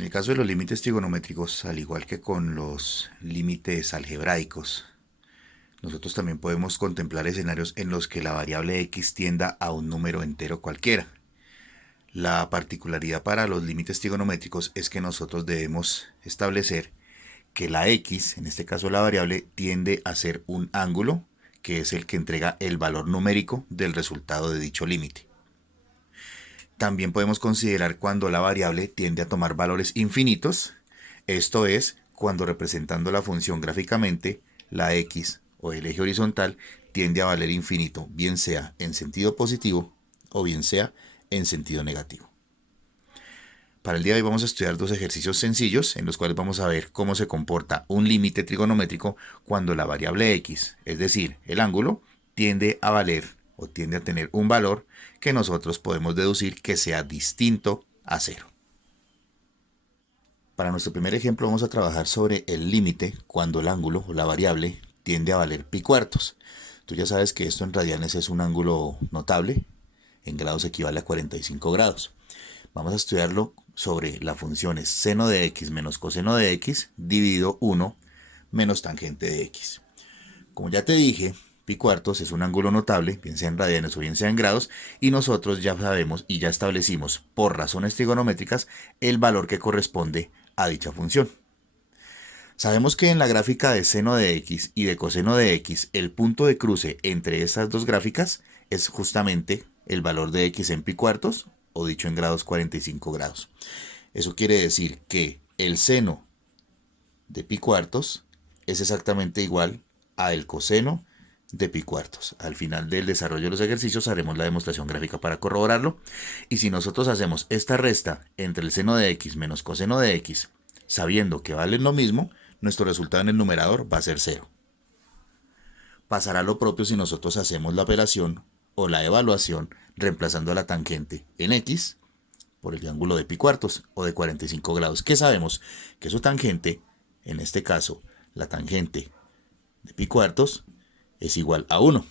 En el caso de los límites trigonométricos, al igual que con los límites algebraicos, nosotros también podemos contemplar escenarios en los que la variable x tienda a un número entero cualquiera. La particularidad para los límites trigonométricos es que nosotros debemos establecer que la x, en este caso la variable, tiende a ser un ángulo, que es el que entrega el valor numérico del resultado de dicho límite. También podemos considerar cuando la variable tiende a tomar valores infinitos, esto es, cuando representando la función gráficamente, la x o el eje horizontal tiende a valer infinito, bien sea en sentido positivo o bien sea en sentido negativo. Para el día de hoy vamos a estudiar dos ejercicios sencillos en los cuales vamos a ver cómo se comporta un límite trigonométrico cuando la variable x, es decir, el ángulo, tiende a valer o tiende a tener un valor que nosotros podemos deducir que sea distinto a cero. Para nuestro primer ejemplo vamos a trabajar sobre el límite cuando el ángulo o la variable tiende a valer pi cuartos. Tú ya sabes que esto en radianes es un ángulo notable, en grados equivale a 45 grados. Vamos a estudiarlo sobre la función es seno de x menos coseno de x dividido 1 menos tangente de x. Como ya te dije, pi cuartos es un ángulo notable, bien sea en radianes o bien sea en grados, y nosotros ya sabemos y ya establecimos por razones trigonométricas el valor que corresponde a dicha función. Sabemos que en la gráfica de seno de x y de coseno de x, el punto de cruce entre estas dos gráficas es justamente el valor de x en pi cuartos, o dicho en grados 45 grados. Eso quiere decir que el seno de pi cuartos es exactamente igual a el coseno de pi cuartos. Al final del desarrollo de los ejercicios haremos la demostración gráfica para corroborarlo. Y si nosotros hacemos esta resta entre el seno de x menos coseno de x, sabiendo que valen lo mismo, nuestro resultado en el numerador va a ser 0. Pasará lo propio si nosotros hacemos la operación o la evaluación reemplazando a la tangente en x por el ángulo de pi cuartos o de 45 grados, que sabemos que su tangente, en este caso la tangente de pi cuartos, es igual a 1.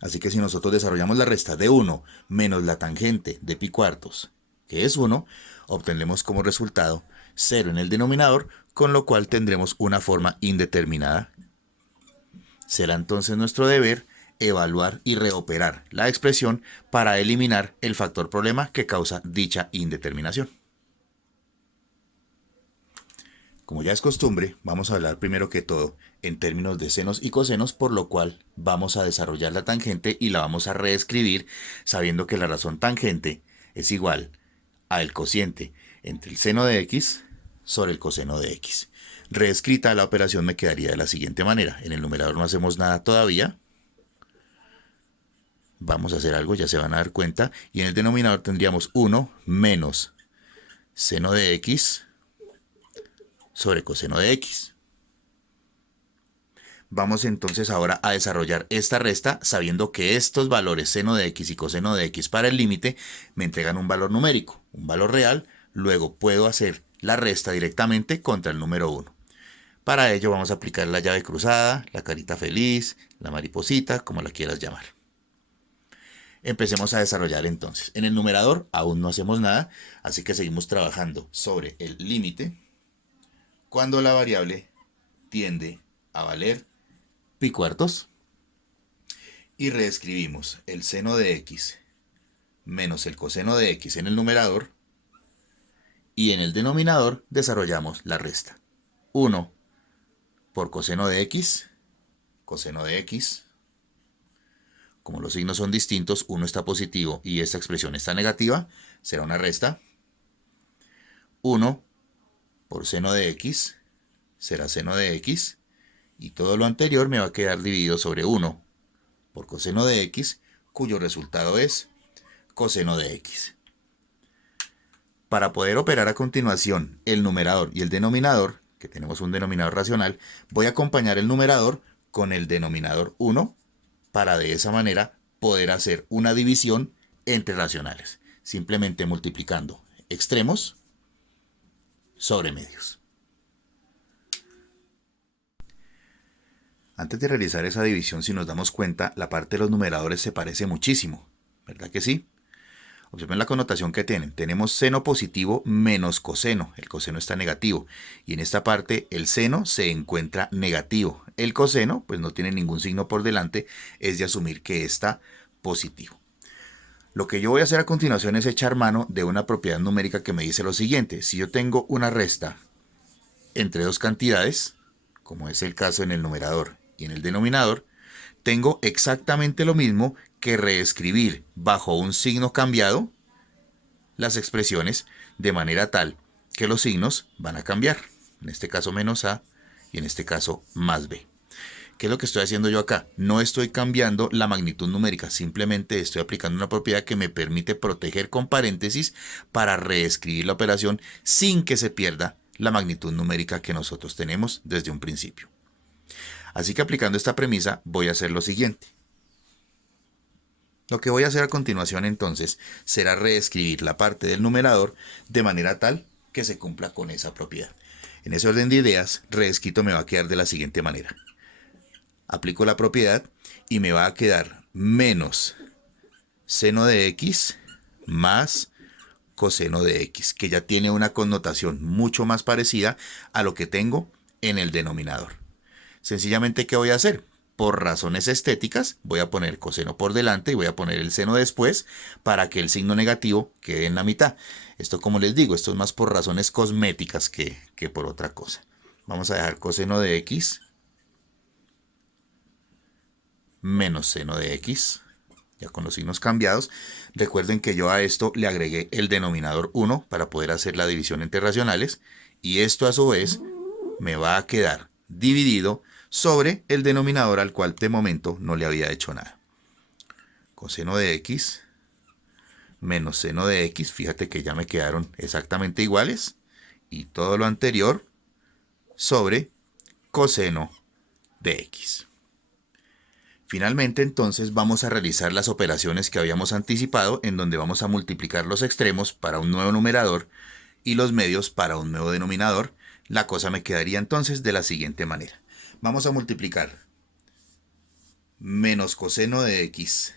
Así que si nosotros desarrollamos la resta de 1 menos la tangente de pi cuartos, que es 1, obtendremos como resultado 0 en el denominador, con lo cual tendremos una forma indeterminada. Será entonces nuestro deber evaluar y reoperar la expresión para eliminar el factor problema que causa dicha indeterminación. Como ya es costumbre, vamos a hablar primero que todo en términos de senos y cosenos, por lo cual vamos a desarrollar la tangente y la vamos a reescribir sabiendo que la razón tangente es igual a el cociente entre el seno de x sobre el coseno de x. Reescrita la operación me quedaría de la siguiente manera. En el numerador no hacemos nada todavía. Vamos a hacer algo, ya se van a dar cuenta. Y en el denominador tendríamos 1 menos seno de x sobre coseno de x. Vamos entonces ahora a desarrollar esta resta sabiendo que estos valores seno de x y coseno de x para el límite me entregan un valor numérico, un valor real. Luego puedo hacer la resta directamente contra el número 1. Para ello vamos a aplicar la llave cruzada, la carita feliz, la mariposita, como la quieras llamar. Empecemos a desarrollar entonces. En el numerador aún no hacemos nada, así que seguimos trabajando sobre el límite cuando la variable tiende a valer pi cuartos y reescribimos el seno de x menos el coseno de x en el numerador y en el denominador desarrollamos la resta. 1 por coseno de x, como los signos son distintos, uno está positivo y esta expresión está negativa, será una resta. 1 por seno de x será seno de x y todo lo anterior me va a quedar dividido sobre 1 por coseno de x, cuyo resultado es coseno de x. Para poder operar a continuación el numerador y el denominador, que tenemos un denominador racional, voy a acompañar el numerador con el denominador 1 para de esa manera poder hacer una división entre racionales, simplemente multiplicando extremos sobre medios. Antes de realizar esa división, si nos damos cuenta, la parte de los numeradores se parece muchísimo, ¿verdad que sí? Observen la connotación que tienen. Tenemos seno positivo menos coseno. El coseno está negativo. Y en esta parte el seno se encuentra negativo. El coseno, pues no tiene ningún signo por delante, es de asumir que está positivo. Lo que yo voy a hacer a continuación es echar mano de una propiedad numérica que me dice lo siguiente. Si yo tengo una resta entre dos cantidades, como es el caso en el numerador y en el denominador, tengo exactamente lo mismo que reescribir bajo un signo cambiado las expresiones de manera tal que los signos van a cambiar. En este caso menos a y en este caso más b. ¿Qué es lo que estoy haciendo yo acá? No estoy cambiando la magnitud numérica, simplemente estoy aplicando una propiedad que me permite proteger con paréntesis para reescribir la operación sin que se pierda la magnitud numérica que nosotros tenemos desde un principio. Así que aplicando esta premisa voy a hacer lo siguiente. Lo que voy a hacer a continuación entonces será reescribir la parte del numerador de manera tal que se cumpla con esa propiedad. En ese orden de ideas, reescrito me va a quedar de la siguiente manera. Aplico la propiedad y me va a quedar menos seno de x más coseno de x, que ya tiene una connotación mucho más parecida a lo que tengo en el denominador. Sencillamente, ¿qué voy a hacer? Por razones estéticas, voy a poner coseno por delante y voy a poner el seno después para que el signo negativo quede en la mitad. Esto, como les digo, esto es más por razones cosméticas que por otra cosa. Vamos a dejar coseno de x menos seno de x, ya con los signos cambiados. Recuerden que yo a esto le agregué el denominador 1 para poder hacer la división entre racionales, y esto a su vez me va a quedar dividido sobre el denominador al cual de momento no le había hecho nada. Coseno de x menos seno de x, fíjate que ya me quedaron exactamente iguales, y todo lo anterior sobre coseno de x. Finalmente, entonces, vamos a realizar las operaciones que habíamos anticipado, en donde vamos a multiplicar los extremos para un nuevo numerador y los medios para un nuevo denominador. La cosa me quedaría entonces de la siguiente manera. Vamos a multiplicar menos coseno de x,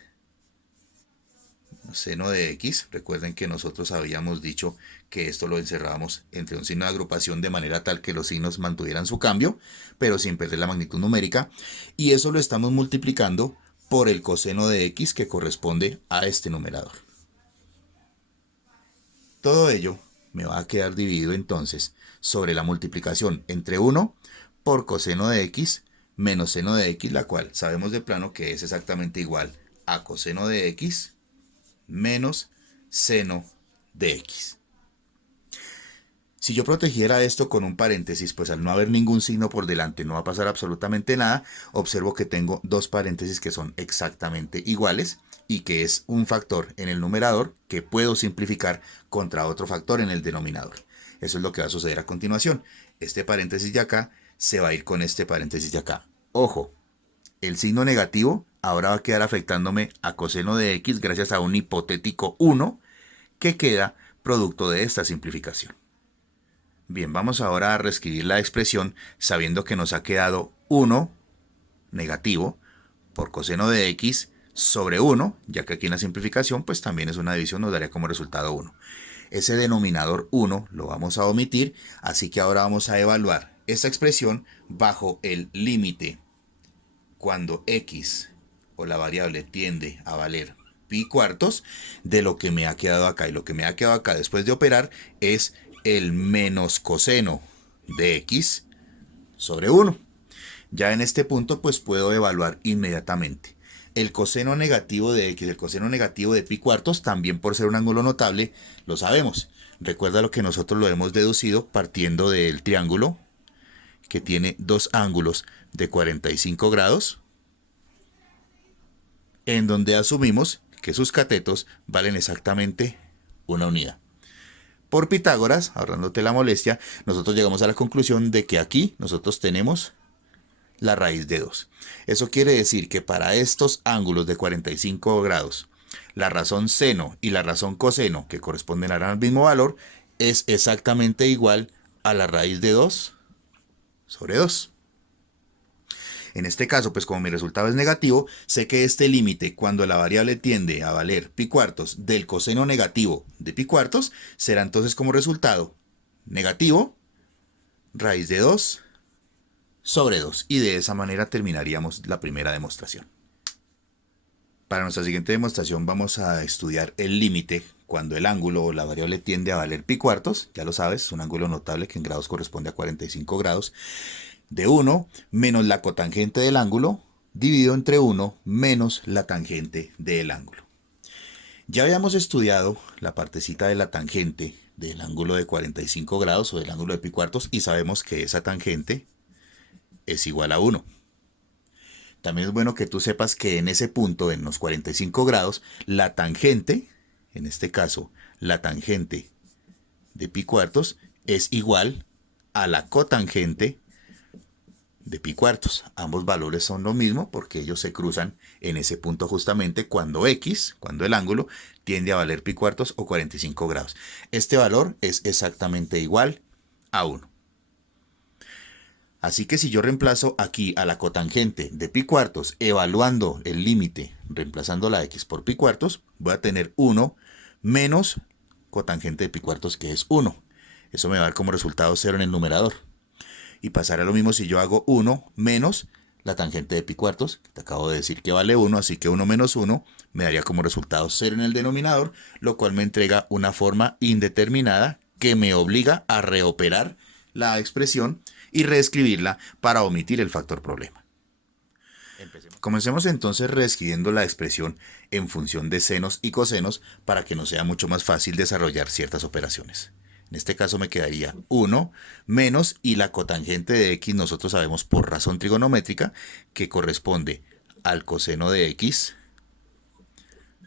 seno de x. Recuerden que nosotros habíamos dicho que esto lo encerrábamos entre un signo de agrupación de manera tal que los signos mantuvieran su cambio, pero sin perder la magnitud numérica. Y eso lo estamos multiplicando por el coseno de x que corresponde a este numerador. Todo ello me va a quedar dividido entonces sobre la multiplicación entre 1 por coseno de x menos seno de x, la cual sabemos de plano que es exactamente igual a coseno de x menos seno de x. Si yo protegiera esto con un paréntesis, pues al no haber ningún signo por delante no va a pasar absolutamente nada. Observo que tengo dos paréntesis que son exactamente iguales y que es un factor en el numerador que puedo simplificar contra otro factor en el denominador. Eso es lo que va a suceder a continuación. Este paréntesis de acá se va a ir con este paréntesis de acá. Ojo, el signo negativo ahora va a quedar afectándome a coseno de x gracias a un hipotético 1 que queda producto de esta simplificación. Bien, vamos ahora a reescribir la expresión sabiendo que nos ha quedado 1 negativo por coseno de x sobre 1, ya que aquí en la simplificación pues también es una división, nos daría como resultado 1. Ese denominador 1 lo vamos a omitir, así que ahora vamos a evaluar esta expresión bajo el límite cuando x o la variable tiende a valer pi cuartos de lo que me ha quedado acá. Y lo que me ha quedado acá después de operar es el menos coseno de x sobre 1. Ya en este punto pues puedo evaluar inmediatamente. El coseno negativo de x, el coseno negativo de pi cuartos, también por ser un ángulo notable, lo sabemos. Recuerda lo que nosotros lo hemos deducido partiendo del triángulo que tiene dos ángulos de 45 grados, en donde asumimos que sus catetos valen exactamente una unidad. Por Pitágoras, ahorrándote la molestia, nosotros llegamos a la conclusión de que aquí nosotros tenemos la raíz de 2. Eso quiere decir que para estos ángulos de 45 grados, la razón seno y la razón coseno, que corresponden al mismo valor, es exactamente igual a la raíz de 2 sobre 2. En este caso, pues como mi resultado es negativo, sé que este límite, cuando la variable tiende a valer pi cuartos del coseno negativo de pi cuartos, será entonces como resultado negativo raíz de 2 sobre 2. Y de esa manera terminaríamos la primera demostración. Para nuestra siguiente demostración vamos a estudiar el límite cuando el ángulo o la variable tiende a valer pi cuartos. Ya lo sabes, es un ángulo notable que en grados corresponde a 45 grados. De 1 menos la cotangente del ángulo dividido entre 1 menos la tangente del ángulo. Ya habíamos estudiado la partecita de la tangente del ángulo de 45 grados o del ángulo de pi cuartos y sabemos que esa tangente es igual a 1. También es bueno que tú sepas que en ese punto, en los 45 grados, la tangente, en este caso, la tangente de pi cuartos es igual a la cotangente de pi cuartos. Ambos valores son lo mismo porque ellos se cruzan en ese punto justamente cuando x, cuando el ángulo, tiende a valer pi cuartos o 45 grados. Este valor es exactamente igual a 1. Así que si yo reemplazo aquí a la cotangente de pi cuartos, evaluando el límite, reemplazando la x por pi cuartos, voy a tener 1 menos cotangente de pi cuartos, que es 1. Eso me va a dar como resultado 0 en el numerador. Y pasará lo mismo si yo hago 1 menos la tangente de pi cuartos, que te acabo de decir que vale 1, así que 1 menos 1 me daría como resultado 0 en el denominador, lo cual me entrega una forma indeterminada que me obliga a reoperar la expresión y reescribirla para omitir el factor problema. Comencemos entonces reescribiendo la expresión en función de senos y cosenos para que nos sea mucho más fácil desarrollar ciertas operaciones. En este caso me quedaría 1 menos, y la cotangente de x nosotros sabemos por razón trigonométrica que corresponde al coseno de x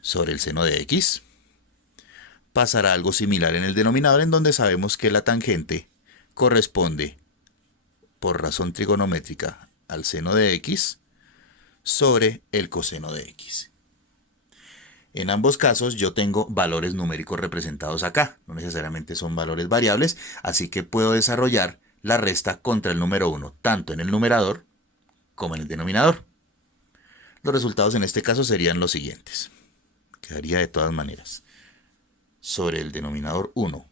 sobre el seno de x. Pasará algo similar en el denominador, en donde sabemos que la tangente corresponde por razón trigonométrica al seno de x sobre el coseno de x. En ambos casos yo tengo valores numéricos representados acá, no necesariamente son valores variables, así que puedo desarrollar la resta contra el número 1, tanto en el numerador como en el denominador. Los resultados en este caso serían los siguientes. Quedaría de todas maneras sobre el denominador 1.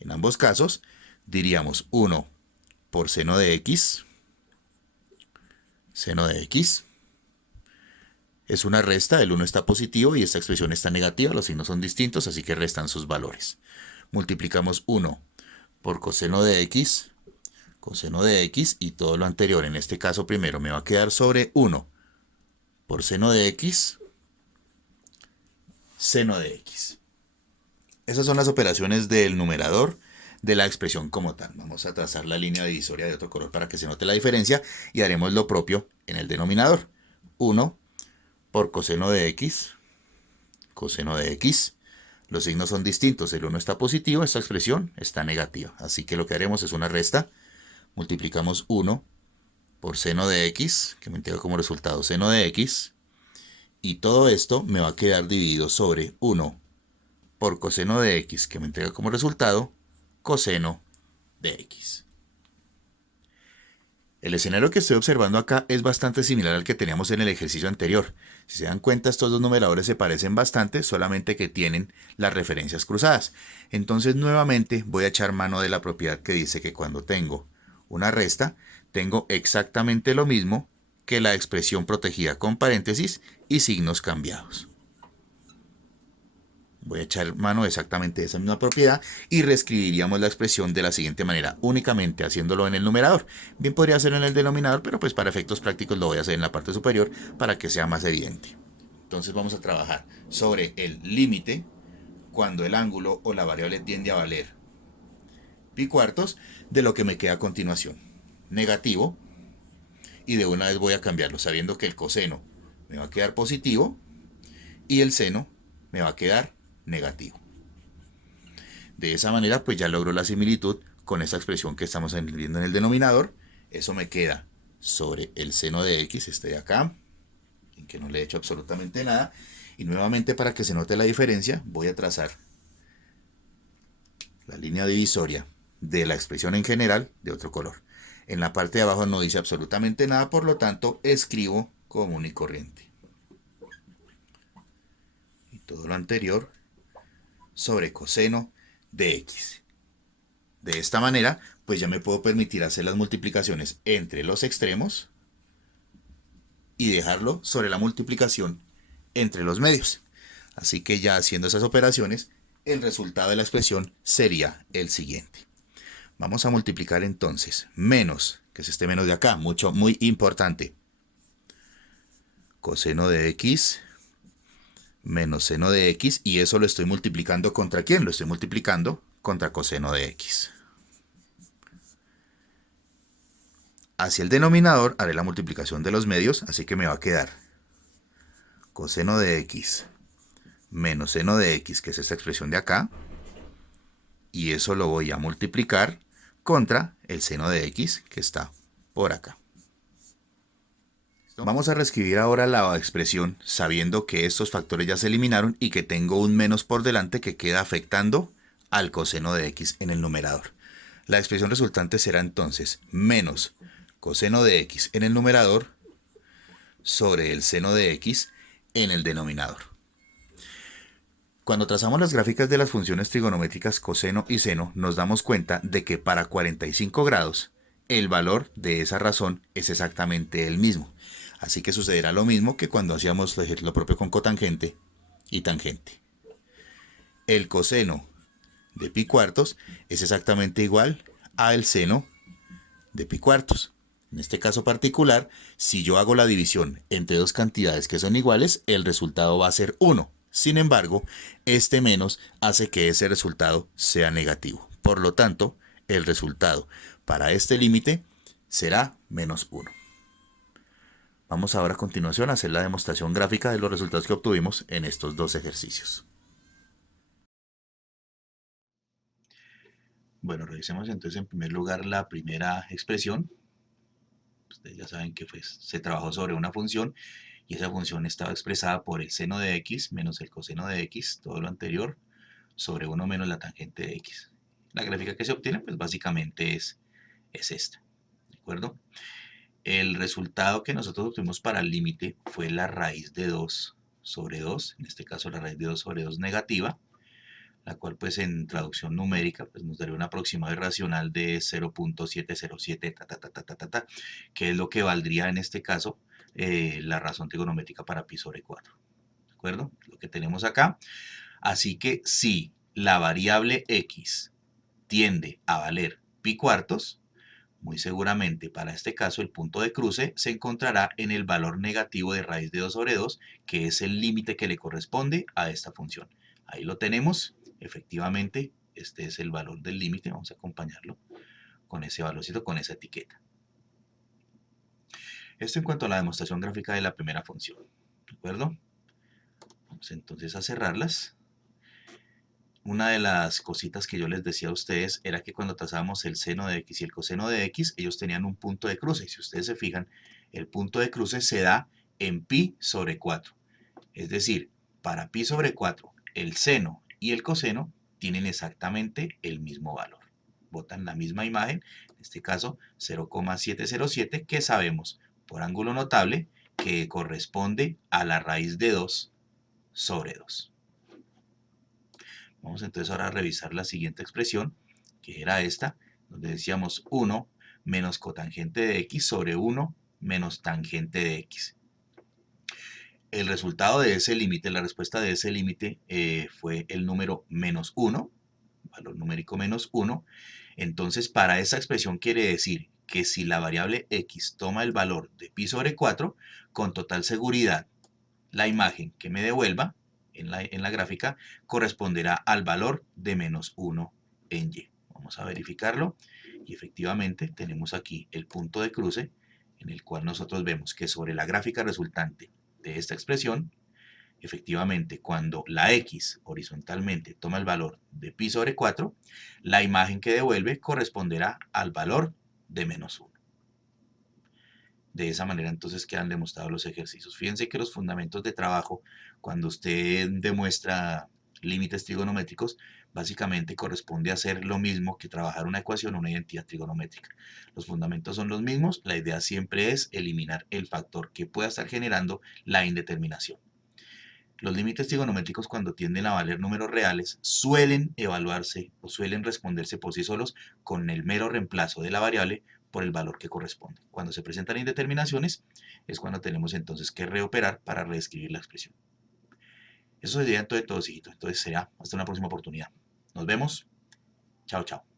En ambos casos diríamos 1 por seno de x. Seno de x es una resta, el 1 está positivo y esta expresión está negativa, los signos son distintos, así que restan sus valores. Multiplicamos 1 por coseno de x y todo lo anterior, en este caso primero me va a quedar sobre 1 por seno de x, seno de x. Esas son las operaciones del numerador de la expresión como tal. Vamos a trazar la línea divisoria de otro color para que se note la diferencia y haremos lo propio en el denominador. 1 por coseno de x, los signos son distintos, el 1 está positivo, esta expresión está negativa, así que lo que haremos es una resta, multiplicamos 1 por seno de x, que me entrega como resultado seno de x, y todo esto me va a quedar dividido sobre 1 por coseno de x, que me entrega como resultado coseno de x. El escenario que estoy observando acá es bastante similar al que teníamos en el ejercicio anterior. Si se dan cuenta, estos dos numeradores se parecen bastante, solamente que tienen las referencias cruzadas. Entonces, nuevamente voy a echar mano de la propiedad que dice que cuando tengo una resta, tengo exactamente lo mismo que la expresión protegida con paréntesis y signos cambiados. Voy a echar mano exactamente de esa misma propiedad y reescribiríamos la expresión de la siguiente manera, únicamente haciéndolo en el numerador. Bien podría hacerlo en el denominador, pero pues para efectos prácticos lo voy a hacer en la parte superior para que sea más evidente. Entonces vamos a trabajar sobre el límite cuando el ángulo o la variable tiende a valer pi cuartos de lo que me queda a continuación. Negativo, y de una vez voy a cambiarlo, sabiendo que el coseno me va a quedar positivo y el seno me va a quedar negativo. De esa manera pues ya logro la similitud con esta expresión que estamos viendo en el denominador. Eso me queda sobre el seno de x, este de acá, en que no le he hecho absolutamente nada, y nuevamente para que se note la diferencia voy a trazar la línea divisoria de la expresión en general de otro color. En la parte de abajo no dice absolutamente nada, por lo tanto escribo común y corriente. Y todo lo anterior sobre coseno de x. De esta manera, pues ya me puedo permitir hacer las multiplicaciones entre los extremos y dejarlo sobre la multiplicación entre los medios. Así que ya haciendo esas operaciones, el resultado de la expresión sería el siguiente. Vamos a multiplicar entonces menos, que es este menos de acá, muy importante. Coseno de x menos seno de x, y eso lo estoy multiplicando contra ¿quién? Lo estoy multiplicando contra coseno de x. Hacia el denominador haré la multiplicación de los medios, así que me va a quedar coseno de x menos seno de x, que es esta expresión de acá, y eso lo voy a multiplicar contra el seno de x, que está por acá. Vamos a reescribir ahora la expresión sabiendo que estos factores ya se eliminaron y que tengo un menos por delante que queda afectando al coseno de x en el numerador. La expresión resultante será entonces menos coseno de x en el numerador sobre el seno de x en el denominador. Cuando trazamos las gráficas de las funciones trigonométricas coseno y seno, nos damos cuenta de que para 45 grados el valor de esa razón es exactamente el mismo. Así que sucederá lo mismo que cuando hacíamos lo propio con cotangente y tangente. El coseno de pi cuartos es exactamente igual al seno de pi cuartos. En este caso particular, si yo hago la división entre dos cantidades que son iguales, el resultado va a ser 1. Sin embargo, este menos hace que ese resultado sea negativo. Por lo tanto, el resultado para este límite será menos 1. Vamos ahora a continuación a hacer la demostración gráfica de los resultados que obtuvimos en estos dos ejercicios. Bueno, revisemos entonces en primer lugar la primera expresión. Ustedes ya saben que se trabajó sobre una función y esa función estaba expresada por el seno de x menos el coseno de x, todo lo anterior, sobre 1 menos la tangente de x. La gráfica que se obtiene, pues básicamente es esta, ¿de acuerdo? El resultado que nosotros obtuvimos para el límite fue la raíz de 2 sobre 2, en este caso la raíz de 2 sobre 2 negativa, la cual pues en traducción numérica pues nos daría un aproximado irracional de 0.707 que es lo que valdría en este caso la razón trigonométrica para pi sobre 4. ¿De acuerdo? Lo que tenemos acá. Así que si la variable x tiende a valer pi cuartos, muy seguramente para este caso el punto de cruce se encontrará en el valor negativo de raíz de 2 sobre 2, que es el límite que le corresponde a esta función. Ahí lo tenemos, efectivamente, este es el valor del límite, vamos a acompañarlo con ese valorcito, con esa etiqueta. Esto en cuanto a la demostración gráfica de la primera función, ¿de acuerdo? Vamos entonces a cerrarlas. Una de las cositas que yo les decía a ustedes era que cuando trazábamos el seno de x y el coseno de x, ellos tenían un punto de cruce. Y si ustedes se fijan, el punto de cruce se da en pi sobre 4. Es decir, para pi sobre 4, el seno y el coseno tienen exactamente el mismo valor. Botan la misma imagen, en este caso 0,707, que sabemos por ángulo notable que corresponde a la raíz de 2 sobre 2. Vamos entonces ahora a revisar la siguiente expresión, que era esta, donde decíamos 1 menos cotangente de x sobre 1 menos tangente de x. El resultado de ese límite, la respuesta de ese límite fue el número menos 1, valor numérico menos 1. Entonces, para esa expresión quiere decir que si la variable x toma el valor de pi sobre 4, con total seguridad, la imagen que me devuelva en la gráfica corresponderá al valor de menos 1 en y. Vamos a verificarlo y efectivamente tenemos aquí el punto de cruce en el cual nosotros vemos que sobre la gráfica resultante de esta expresión, efectivamente cuando la x horizontalmente toma el valor de pi sobre 4, la imagen que devuelve corresponderá al valor de menos 1. De esa manera entonces quedan demostrados los ejercicios. Fíjense que los fundamentos de trabajo, cuando usted demuestra Límites trigonométricos básicamente corresponde a hacer lo mismo que trabajar una ecuación o una identidad trigonométrica. Los fundamentos son los mismos, la idea siempre es eliminar el factor que pueda estar generando la indeterminación. Los límites trigonométricos cuando tienden a valer números reales suelen evaluarse o suelen responderse por sí solos con el mero reemplazo de la variable por el valor que corresponde. Cuando se presentan indeterminaciones es cuando tenemos entonces que reoperar para reescribir la expresión. Eso sería entonces todo, hijito. Entonces será hasta una próxima oportunidad. Nos vemos. Chao, chao.